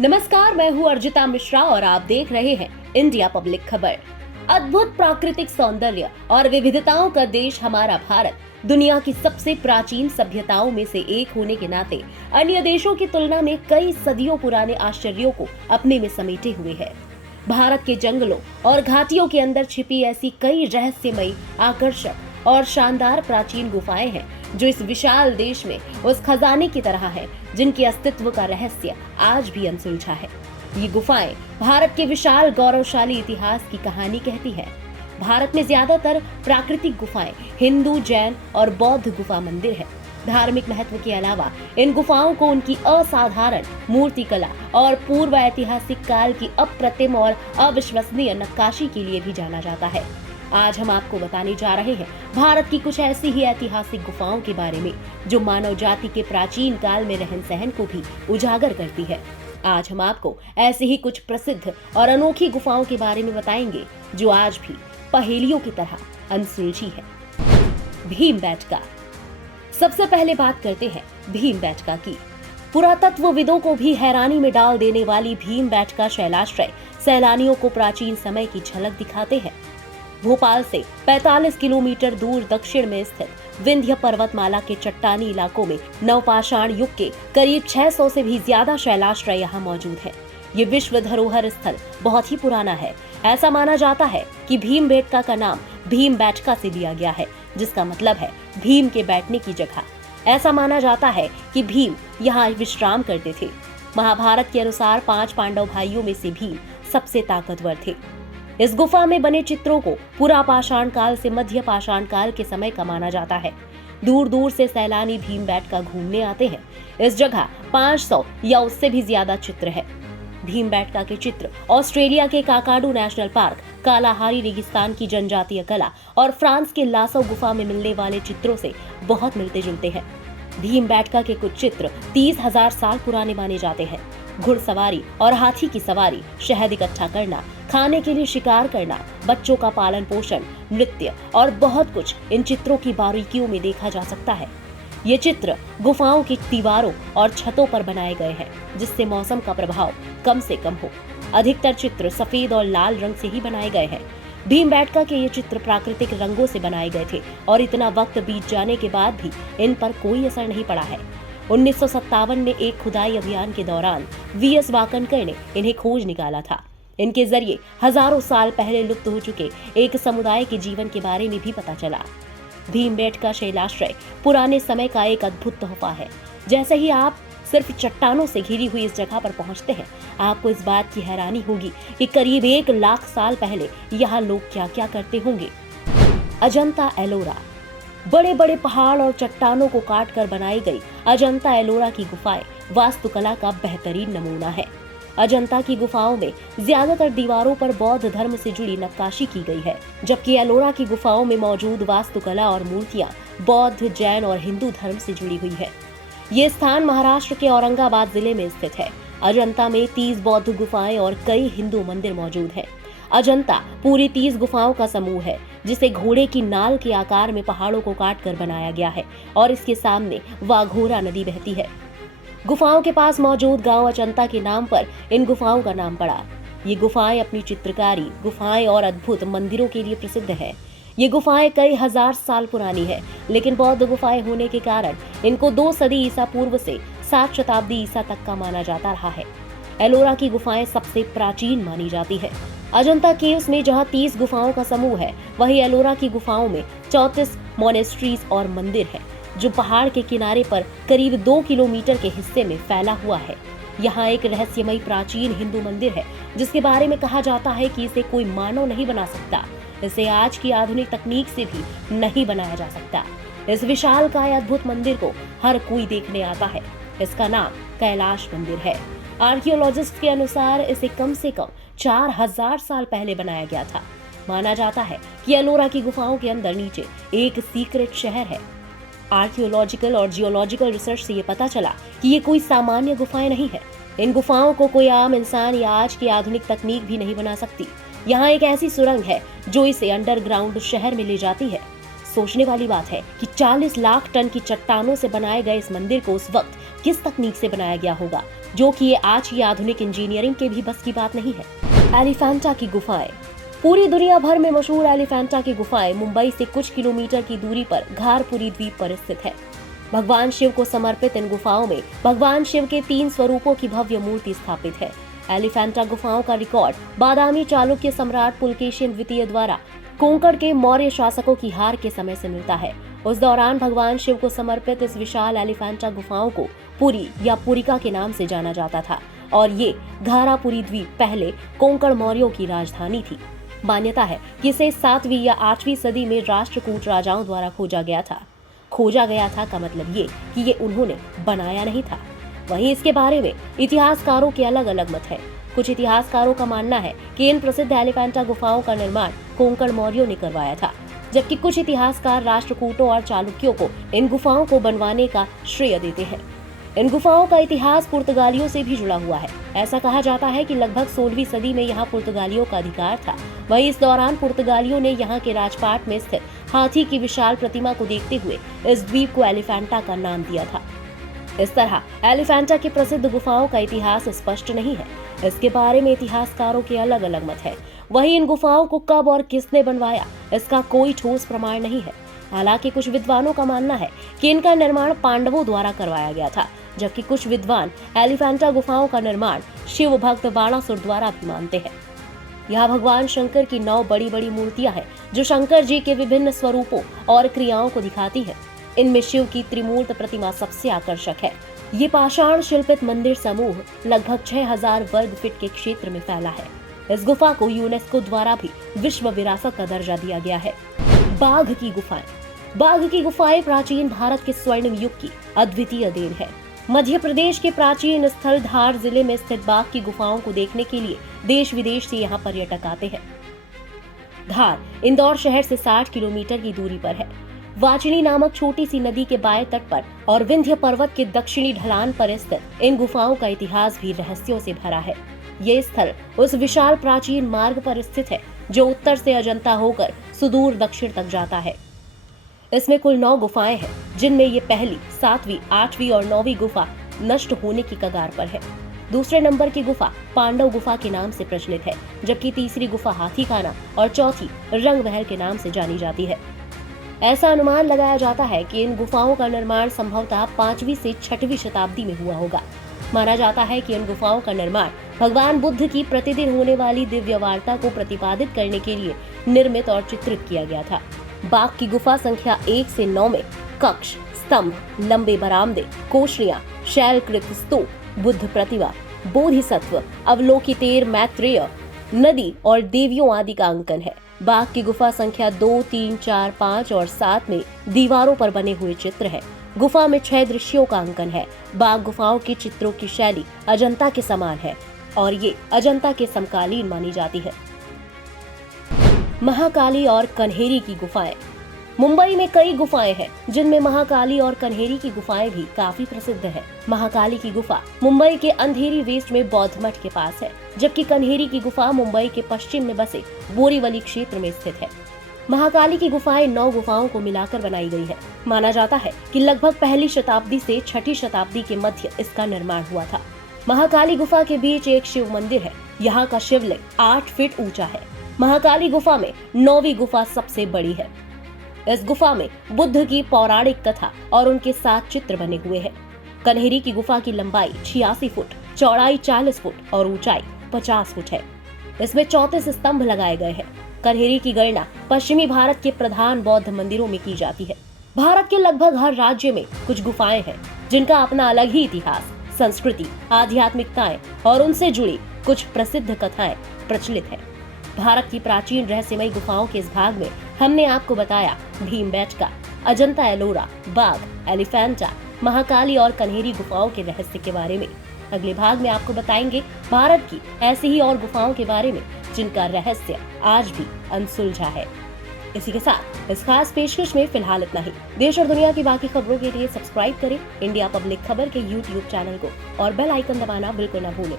नमस्कार, मैं हूँ अर्जिता मिश्रा और आप देख रहे हैं इंडिया पब्लिक खबर। अद्भुत प्राकृतिक सौंदर्य और विविधताओं का देश हमारा भारत दुनिया की सबसे प्राचीन सभ्यताओं में से एक होने के नाते अन्य देशों की तुलना में कई सदियों पुराने आश्चर्यों को अपने में समेटे हुए है। भारत के जंगलों और घाटियों के अंदर छिपी ऐसी कई रहस्यमयी, आकर्षक और शानदार प्राचीन गुफाएं हैं जो इस विशाल देश में उस खजाने की तरह है जिनके अस्तित्व का रहस्य आज भी अनसुलझा है। ये गुफाएं भारत के विशाल गौरवशाली इतिहास की कहानी कहती है। भारत में ज्यादातर प्राकृतिक गुफाएं हिंदू, जैन और बौद्ध गुफा मंदिर है। धार्मिक महत्व के अलावा इन गुफाओं को उनकी असाधारण मूर्तिकला और पूर्व ऐतिहासिक काल की अप्रतिम और अविश्वसनीय नक्काशी के लिए भी जाना जाता है। आज हम आपको बताने जा रहे हैं भारत की कुछ ऐसी ही ऐतिहासिक गुफाओं के बारे में जो मानव जाति के प्राचीन काल में रहन सहन को भी उजागर करती है। आज हम आपको ऐसी ही कुछ प्रसिद्ध और अनोखी गुफाओं के बारे में बताएंगे जो आज भी पहेलियों की तरह अनसुलझी है। भीमबेटका। सबसे पहले बात करते हैं भीमबेटका की। पुरातत्वविदों को भी हैरानी में डाल देने वाली भीमबेटका शैलाश्रय सैलानियों को प्राचीन समय की झलक दिखाते हैं। भोपाल से 45 किलोमीटर दूर दक्षिण में स्थित विंध्य पर्वतमाला के चट्टानी इलाकों में नवपाषाण युग के करीब 600 से भी ज्यादा शैलाश्रय यहाँ मौजूद हैं। ये विश्व धरोहर स्थल बहुत ही पुराना है। ऐसा माना जाता है कि भीमबेटका का नाम भीमबेटका से लिया गया है, जिसका मतलब है भीम के बैठने की जगह। ऐसा माना जाता है कि भीम यहाँ विश्राम करते थे। महाभारत के अनुसार 5 पांडव भाइयों में से भीम सबसे ताकतवर थे। इस गुफा में बने चित्रों को पुरा पाषाण काल से मध्य पाषाण काल के समय का माना जाता है। दूर दूर से सैलानी भीमबेटका घूमने आते हैं। इस जगह 500 या उससे भी ज्यादा चित्र है। भीमबेटका के चित्र ऑस्ट्रेलिया के काकाडू नेशनल पार्क, कालाहारी रेगिस्तान की जनजातीय कला और फ्रांस के लासो गुफा में मिलने वाले चित्रों से बहुत मिलते जुलते हैं। भीमबेटका के कुछ चित्र 30,000 साल पुराने माने जाते हैं। घुड़सवारी और हाथी की सवारी, शहद इकट्ठा करना, खाने के लिए शिकार करना, बच्चों का पालन पोषण, नृत्य और बहुत कुछ इन चित्रों की बारीकियों में देखा जा सकता है। ये चित्र गुफाओं की दीवारों और छतों पर बनाए गए हैं, जिससे मौसम का प्रभाव कम से कम हो। अधिकतर चित्र सफेद और लाल रंग से ही बनाए गए हैं। भीमबेटका के ये चित्र प्राकृतिक रंगों से बनाए गए थे और इतना वक्त बीत जाने के बाद भी इन पर कोई असर नहीं पड़ा है। 1957 में एक खुदाई अभियान के दौरान वीएस वाकनकर ने इन्हें खोज निकाला था। इनके जरिए हजारों साल पहले लुप्त हो चुके एक समुदाय के जीवन के बारे में भी पता चला। भीमबेटका शैलाश्रय पुराने समय का एक अद्भुत तोहफा है। जैसे ही आप सिर्फ चट्टानों से घिरी हुई इस जगह पर पहुंचते हैं, आपको इस बात की हैरानी होगी कि करीब 1 लाख साल पहले यहाँ लोग क्या क्या करते होंगे। अजंता एलोरा। बड़े बड़े पहाड़ और चट्टानों को काट कर बनाई गई अजंता एलोरा की गुफाएं वास्तुकला का बेहतरीन नमूना है। अजंता की गुफाओं में ज्यादातर दीवारों पर बौद्ध धर्म से जुड़ी नक्काशी की गई है, जबकि एलोरा की गुफाओं में मौजूद वास्तुकला और मूर्तियां बौद्ध, जैन और हिंदू धर्म से जुड़ी हुई है। ये स्थान महाराष्ट्र के औरंगाबाद जिले में स्थित है। अजंता में 30 बौद्ध गुफाएं और कई हिंदू मंदिर मौजूद हैं। अजंता पूरी 30 गुफाओं का समूह है, जिसे घोड़े की नाल के आकार में पहाड़ों को काटकर बनाया गया है और इसके सामने वाघोरा नदी बहती है। गुफाओं के पास मौजूद गांव अजंता के नाम पर इन गुफाओं का नाम पड़ा। ये गुफाएं अपनी चित्रकारी, गुफाएं और अद्भुत मंदिरों के लिए प्रसिद्ध है। ये गुफाएं कई हजार साल पुरानी है, लेकिन बौद्ध गुफाएं होने के कारण इनको 2 सदी ईसा पूर्व से 7 शताब्दी ईसा तक का माना जाता रहा है। एलोरा की गुफाएं सबसे प्राचीन मानी जाती है। अजंता केव्स में जहां 30 गुफाओं का समूह है, वहीं एलोरा की गुफाओं में 34 मोनेस्ट्रीज और मंदिर है, जो पहाड़ के किनारे पर करीब 2 किलोमीटर के हिस्से में फैला हुआ है। यहाँ एक रहस्यमयी प्राचीन हिंदू मंदिर है, जिसके बारे में कहा जाता है कि इसे कोई मानव नहीं बना सकता। इसे आज की आधुनिक तकनीक से भी नहीं बनाया जा सकता। इस विशालकाय अद्भुत मंदिर को हर कोई देखने आता है। इसका नाम कैलाश मंदिर है। आर्कियोलॉजिस्ट के अनुसार इसे कम से कम 4000 साल पहले बनाया गया था। माना जाता है कि एलोरा की गुफाओं के अंदर नीचे एक सीक्रेट शहर है। आर्कियोलॉजिकल और जियोलॉजिकल रिसर्च से ये पता चला कि ये कोई सामान्य गुफाएं नहीं है। इन गुफाओं को कोई आम इंसान या आज की आधुनिक तकनीक भी नहीं बना सकती। यहाँ एक ऐसी सुरंग है जो इसे अंडरग्राउंड शहर में ले जाती है। सोचने वाली बात है कि 40 लाख टन की चट्टानों से बनाए गए इस मंदिर को उस वक्त किस तकनीक से बनाया गया होगा। जो कि ये आज की आधुनिक इंजीनियरिंग के भी बस की बात नहीं है। एलिफेंटा की गुफाएं। पूरी दुनिया भर में मशहूर एलिफेंटा की गुफाएं मुंबई से कुछ किलोमीटर की दूरी पर घारपुरी द्वीप पर स्थित है। भगवान शिव को समर्पित इन गुफाओं में भगवान शिव के 3 स्वरूपों की भव्य मूर्ति स्थापित है। एलिफेंटा गुफाओं का रिकॉर्ड बादामी चालुक्य सम्राट पुलकेशिन द्वितीय द्वारा कोंकण के मौर्य शासकों की हार के समय से मिलता है। उस दौरान भगवान शिव को समर्पित इस विशाल एलिफेंटा गुफाओं को पुरी या पुरिका के नाम से जाना जाता था और ये घारापुरी द्वीप पहले कोंकण मौर्यों की राजधानी थी। मान्यता है कि इसे 7वीं या 8वीं सदी में राष्ट्रकूट राजाओं द्वारा खोजा गया था। खोजा गया था का मतलब ये कि ये उन्होंने बनाया नहीं था। वहीं इसके बारे में इतिहासकारों के अलग अलग मत है। कुछ इतिहासकारों का मानना है कि इन प्रसिद्ध एलिफेंटा गुफाओं का निर्माण कोंकण मौर्यों ने करवाया था, जबकि कुछ इतिहासकार राष्ट्रकूटों और चालुक्यों को इन गुफाओं को बनवाने का श्रेय देते हैं। इन गुफाओं का इतिहास पुर्तगालियों से भी जुड़ा हुआ है। ऐसा कहा जाता है कि लगभग 16वीं सदी में यहाँ पुर्तगालियों का अधिकार था। वहीं इस दौरान पुर्तगालियों ने यहाँ के राजपाट में स्थित हाथी की विशाल प्रतिमा को देखते हुए इस द्वीप को एलिफेंटा का नाम दिया था। इस तरह एलिफेंटा की प्रसिद्ध गुफाओं का इतिहास स्पष्ट नहीं है। इसके बारे में इतिहासकारों के अलग अलग मत है। वहीं इन गुफाओं को कब और किसने बनवाया, इसका कोई ठोस प्रमाण नहीं है। हालांकि कुछ विद्वानों का मानना है कि इनका निर्माण पांडवों द्वारा करवाया गया था, जबकि कुछ विद्वान एलिफेंटा गुफाओं का निर्माण शिव भक्त बाणासुर द्वारा भी मानते हैं। यहाँ भगवान शंकर की 9 बड़ी बड़ी मूर्तियां हैं, जो शंकर जी के विभिन्न स्वरूपों और क्रियाओं को दिखाती हैं। इनमें शिव की त्रिमूर्त प्रतिमा सबसे आकर्षक है। ये पाषाण शिल्पित मंदिर समूह लगभग 6000 वर्ग फीट के क्षेत्र में फैला है। इस गुफा को यूनेस्को द्वारा भी विश्व विरासत का दर्जा दिया गया है। बाघ की गुफाएं। बाघ की गुफाएं प्राचीन भारत के स्वर्णिम युग की अद्वितीय देन है। मध्य प्रदेश के प्राचीन स्थल धार जिले में स्थित बाघ की गुफाओं को देखने के लिए देश विदेश से यहाँ पर्यटक आते हैं। धार इंदौर शहर से 60 किलोमीटर की दूरी पर है। वाचिनी नामक छोटी सी नदी के बाएं तट पर और विंध्य पर्वत के दक्षिणी ढलान पर स्थित इन गुफाओं का इतिहास भी रहस्यों से भरा है। ये स्थल उस विशाल प्राचीन मार्ग पर स्थित है जो उत्तर से अजंता होकर सुदूर दक्षिण तक जाता है। इसमें कुल 9 गुफाएं हैं, जिनमें ये पहली, 7वीं, 8वीं और 9वीं गुफा नष्ट होने की कगार पर है। दूसरे नंबर की गुफा पांडव गुफा के नाम से प्रचलित है, जबकि तीसरी गुफा हाथी खाना और चौथी रंग महल के नाम से जानी जाती है। ऐसा अनुमान लगाया जाता है कि इन गुफाओं का निर्माण संभवतः 5वीं से 6वीं शताब्दी में हुआ होगा। माना जाता है कि इन गुफाओं का निर्माण भगवान बुद्ध की प्रतिदिन होने वाली दिव्य वार्ता को प्रतिपादित करने के लिए निर्मित और चित्रित किया गया था। बाघ की गुफा संख्या 1 से 9 में कक्ष, स्तंभ, लंबे बरामदे, कोशरियां, शैलकृत स्तूप, बुद्ध प्रतिमा, बोधिसत्व, अवलोकितेर मैत्रेय, नदी और देवियों आदि का अंकन है। बाघ की गुफा संख्या 2, 3, 4, 5 और 7 में दीवारों पर बने हुए चित्र है। गुफा में 6 दृश्यों का अंकन है। बाघ गुफाओं की चित्रों की शैली अजंता के समान है और ये अजंता के समकालीन मानी जाती है। महाकाली और कन्हेरी की गुफाएं। मुंबई में कई गुफाएं हैं, जिनमें महाकाली और कन्हेरी की गुफाएं भी काफी प्रसिद्ध है। महाकाली की गुफा मुंबई के अंधेरी वेस्ट में बौद्ध मठ के पास है, जबकि कन्हेरी की गुफा मुंबई के पश्चिम में बसे बोरीवली क्षेत्र में स्थित है। महाकाली की गुफाएं 9 गुफाओं को मिलाकर बनाई गई है। माना जाता है कि लगभग 1ली शताब्दी से 6ठी शताब्दी के मध्य इसका निर्माण हुआ था। महाकाली गुफा के बीच एक शिव मंदिर है। यहाँ का शिवलिंग 8 फीट ऊंचा है। महाकाली गुफा में 9वीं गुफा सबसे बड़ी है। इस गुफा में बुद्ध की पौराणिक कथा और उनके 7 चित्र बने हुए हैं। कन्हेरी की गुफा की लंबाई 86 फुट, चौड़ाई 40 फुट और ऊंचाई 50 फुट है। इसमें 34 स्तंभ लगाए गए हैं। कन्हेरी की गणना पश्चिमी भारत के प्रधान बौद्ध मंदिरों में की जाती है। भारत के लगभग हर राज्य में कुछ गुफाएं हैं, जिनका अपना अलग ही इतिहास, संस्कृति, आध्यात्मिकताएं और उनसे जुड़ी कुछ प्रसिद्ध कथाएं प्रचलित है। भारत की प्राचीन रहस्यमयी गुफाओं के इस भाग में हमने आपको बताया भीमबेटका, अजंता एलोरा, बाघ, एलिफेंटा, महाकाली और कन्हेरी गुफाओं के रहस्य के बारे में। अगले भाग में आपको बताएंगे भारत की ऐसी ही और गुफाओं के बारे में, जिनका रहस्य आज भी अनसुलझा है। इसी के साथ इस खास पेशकश में फिलहाल इतना ही। देश और दुनिया की बाकी खबरों के लिए सब्सक्राइब करें इंडिया पब्लिक खबर के YouTube चैनल को और बेल आइकन दबाना बिल्कुल न भूलें।